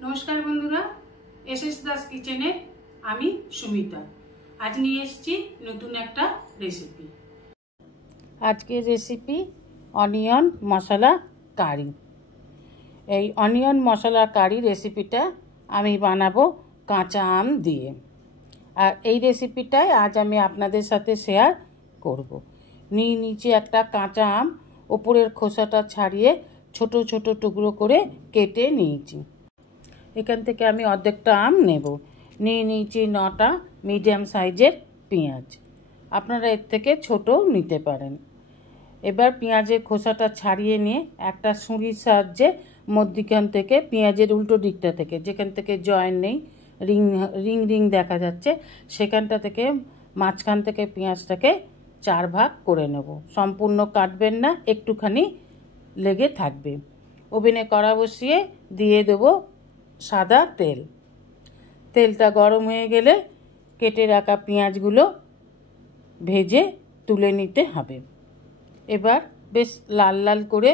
नमस्कार बंधुरा एसएस दास किचेने आमी सुमिता आज निये एसेछि नतून एकटा रेसिपि। आजकेर रेसिपि अनियन मशला कारी। এই অনিয়ন মশলা কারি রেসিপিটা আমি বানাবো কাঁচা আম দিয়ে। আর এই রেসিপিটাই আজ আমি আপনাদের সাথে শেয়ার করব। নিচে একটা কাঁচা আম উপরের খোসাটা ছাড়িয়ে ছোট ছোট টুকরো করে কেটে নিয়েছি। এখান থেকে আমি অর্ধেকটা আম নেব। নিয়েছি 9টা মিডিয়াম সাইজের পেঁয়াজ। আপনারা এর থেকে ছোটও নিতে পারেন। এবার পেঁয়াজের খোসাটা ছাড়িয়ে নিয়ে একটা ছুরির সাহায্যে মধ্যিখান থেকে পেঁয়াজের উল্টো দিকটা থেকে যেখান থেকে জয়েন নেই রিং রিং রিং দেখা যাচ্ছে সেখানটা থেকে মাঝখান থেকে পেঁয়াজটাকে 4 ভাগ করে নেব। সম্পূর্ণ কাটবেন না, একটুখানি লেগে থাকবে। ওভেনে কড়া বসিয়ে দিয়ে দেব সাদা তেল। তেলটা গরম হয়ে গেলে কেটে রাখা পেঁয়াজগুলো ভেজে তুলে নিতে হবে। এবার বেশ লাল লাল করে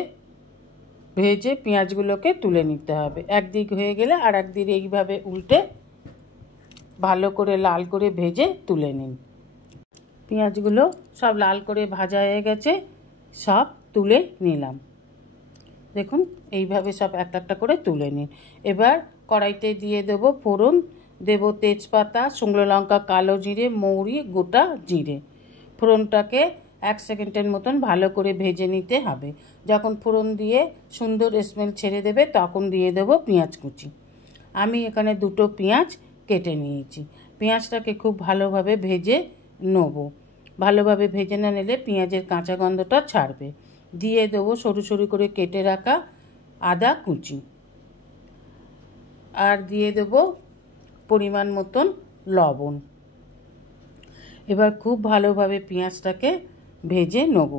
ভেজে পেঁয়াজগুলোকে তুলে নিতে হবে। একদিক হয়ে গেলে আর একদিক এইভাবে উল্টে ভালো করে লাল করে ভেজে তুলে নিন। পেঁয়াজগুলো সব লাল করে ভাজা হয়ে গেছে, সব তুলে নিলাম। দেখুন এইভাবে সব একটা একটা করে তুলে নিন। এবার কড়াইতে দিয়ে দেব ফোড়ন, দেব তেজপাতা, শুকনো লঙ্কা, কালো জিরে, মৌরি, গোটা জিরে। ফোড়নটাকে 1 সেকেন্ডের মতন ভালো করে ভেজে নিতে হবে। যখন ফোড়ন দিয়ে সুন্দর স্মেল ছেড়ে দেবে তখন দিয়ে দেব পেঁয়াজ কুচি। আমি এখানে 2টো পেঁয়াজ কেটে নিয়েছি। পেঁয়াজটাকে খুব ভালোভাবে ভেজে নেব। ভালোভাবে ভেজে না নিলে পেঁয়াজের কাঁচা গন্ধটা ছাড়বে। দিয়ে দেবো সরু সরু করে কেটে রাখা আদা কুচি। আর দিয়ে দেব পরিমাণ মতন লবণ। এবার খুব ভালোভাবে পেঁয়াজটাকে ভেজে নেব।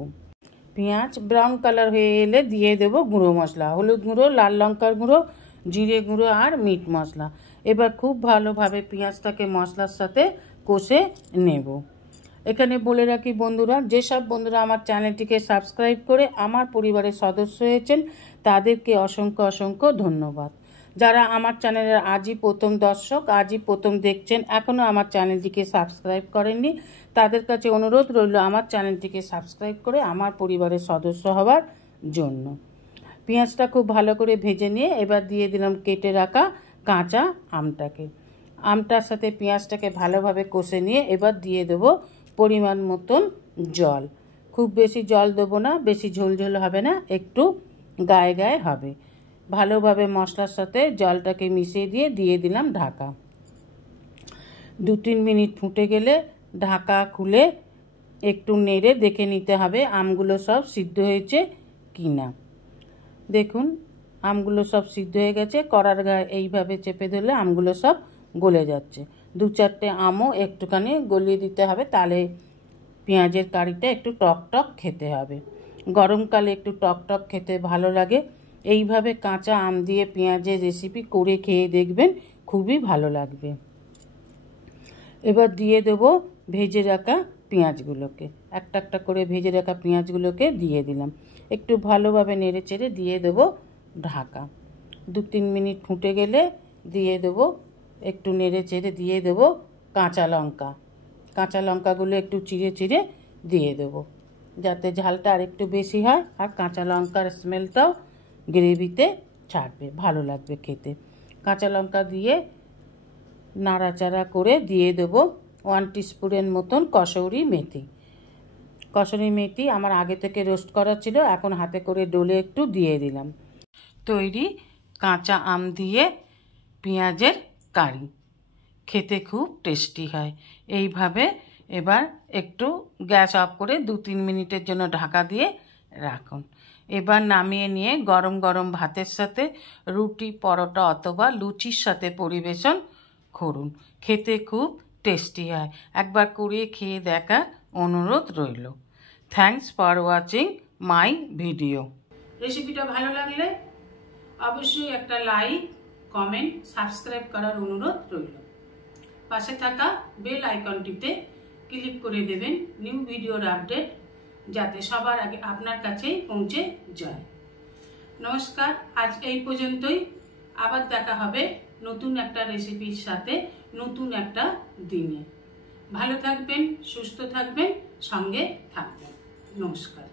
পেঁয়াজ ব্রাউন কালার হয়ে এলে দিয়ে দেব গুঁড়ো মশলা, হলুদ গুঁড়ো, লাল লঙ্কার গুঁড়ো, জিরে গুঁড়ো আর মিট মশলা। এবার খুব ভালোভাবে পেঁয়াজটাকে মশলার সাথে কষে নেব। এখানে বলে রাখি বন্ধুরা, যেসব বন্ধুরা আমার চ্যানেলটিকে সাবস্ক্রাইব করে আমার পরিবারের সদস্য হয়েছেন তাদেরকে অসংখ্য অসংখ্য ধন্যবাদ। যারা আমার চ্যানেলের আজই প্রথম দর্শক, আজই প্রথম দেখছেন, এখনও আমার চ্যানেলটিকে সাবস্ক্রাইব করেননি, তাদের কাছে অনুরোধ রইল আমার চ্যানেলটিকে সাবস্ক্রাইব করে আমার পরিবারের সদস্য হওয়ার জন্য। পেঁয়াজটা খুব ভালো করে ভেজে নিয়ে এবার দিয়ে দিলাম কেটে রাখা কাঁচা আমটাকে। আমটার সাথে পেঁয়াজটাকে ভালোভাবে কষে নিয়ে এবার দিয়ে দেবো পরিমাণ মতন জল। খুব বেশি জল দেবো না, বেশি ঝোলঝোল হবে না, একটু গায়ে গায়ে হবে। ভালোভাবে মশলার সাথে জলটাকে মিশিয়ে দিয়ে দিলাম ঢাকা। 2-3 মিনিট ফুটে গেলে ঢাকা খুলে একটু নেড়ে দেখে নিতে হবে আমগুলো সব সিদ্ধ হয়েছে কি না। দেখুন আমগুলো সব সিদ্ধ হয়ে গেছে। কড়ার গায়ে এইভাবে চেপে ধরলে আমগুলো সব গলে যাচ্ছে। 2-4টে আমও একটুখানি গলিয়ে দিতে হবে, তাহলে পেঁয়াজের কারিটা একটু টক টক খেতে হবে। গরমকালে একটু টক টক খেতে ভালো লাগে। এইভাবে কাঁচা আম দিয়ে পেঁয়াজের রেসিপি করে খেয়ে দেখবেন, খুবই ভালো লাগবে। এবার দিয়ে দেব ভেজে রাখা পেঁয়াজগুলোকে। একটা একটা করে ভেজে রাখা পেঁয়াজগুলোকে দিয়ে দিলাম। একটু ভালোভাবে নেড়ে চেড়ে দিয়ে দেব ঢাকা। 2-3 মিনিট ফুটে গেলে দিয়ে দেব, একটু নেড়ে চেড়ে দিয়ে দেব কাঁচা লঙ্কা। কাঁচা লঙ্কাগুলো একটু চিড়ে চিড়ে দিয়ে দেব, যাতে ঝালটা আর একটু বেশি হয় আর কাঁচা লঙ্কার স্মেলটাও গ্রেভিতে ছাড়বে, ভালো লাগবে খেতে। কাঁচা লঙ্কা দিয়ে নাড়াচাড়া করে দিয়ে দেব 1 টিস্পুনের মতন কসুরি মেথি। কসুরি মেথি আমার আগে থেকে রোস্ট করা ছিল, এখন হাতে করে ডলে একটু দিয়ে দিলাম। তৈরি কাঁচা আম দিয়ে পেঁয়াজের কারি, খেতে খুব টেস্টি হয়। এইভাবে এবার একটু গ্যাস অফ করে 2-3 মিনিটের জন্য ঢাকা দিয়ে রাখুন। এবার নামিয়ে নিয়ে গরম গরম ভাতের সাথে, রুটি, পরোটা অথবা লুচির সাথে পরিবেশন করুন। খেতে খুব টেস্টি হয়। একবার করিয়ে খেয়ে দেখার অনুরোধ রইল। Thanks for watching my video. রেসিপিটা ভালো লাগলে অবশ্যই একটা লাইক, কমেন্ট, সাবস্ক্রাইব করার অনুরোধ রইল। পাশে থাকা বেল আইকনটিতে ক্লিক করে দেবেন নিউ ভিডিওর আপডেট যাতে সবার আগে আপনার কাছেই পৌঁছে যায়। নমস্কার, আজ এই পর্যন্তই। আবার দেখা হবে নতুন একটা রেসিপির সাথে নতুন একটা দিনে। ভালো থাকবেন, সুস্থ থাকবেন, সঙ্গে থাকবেন। নমস্কার।